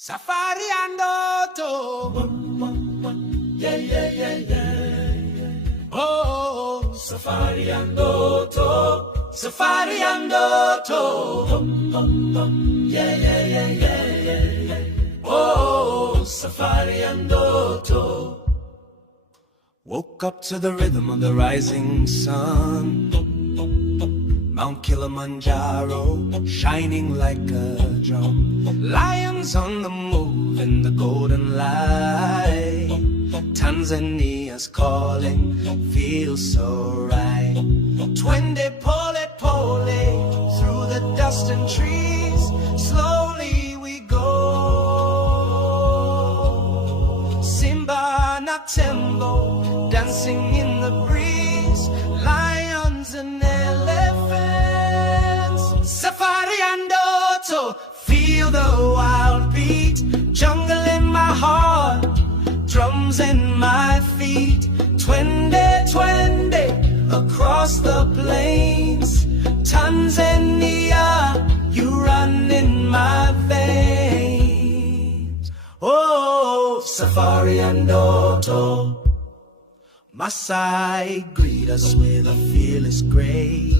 Safari and Auto. Yeah, yeah, yeah, yeah. Oh, Safari and Auto. Safari and Auto. Yeah, yeah, yeah, yeah, yeah. Oh, Safari and Auto. Woke up to the rhythm of the rising sun. Mount Kilimanjaro, shining like a drum. Lions on the move in the golden light. Tanzania's calling, feels so right. Twende pole pole, through the dust and trees, slowly we go. Simba na tembo, dancing in the breeze. Lions and elephants, Safari and Auto, feel the wild beat. Jungle in my heart, drums in my feet. Twende, twende, across the plains. Tanzania, you run in my veins. Oh, Safari and Auto. Maasai greet us with a fearless grace.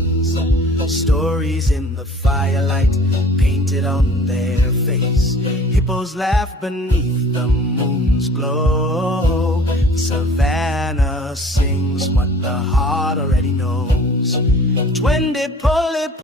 Stories in the firelight painted on their face. Hippos laugh beneath the moon's glow. Savannah sings what the heart already knows. Twende pole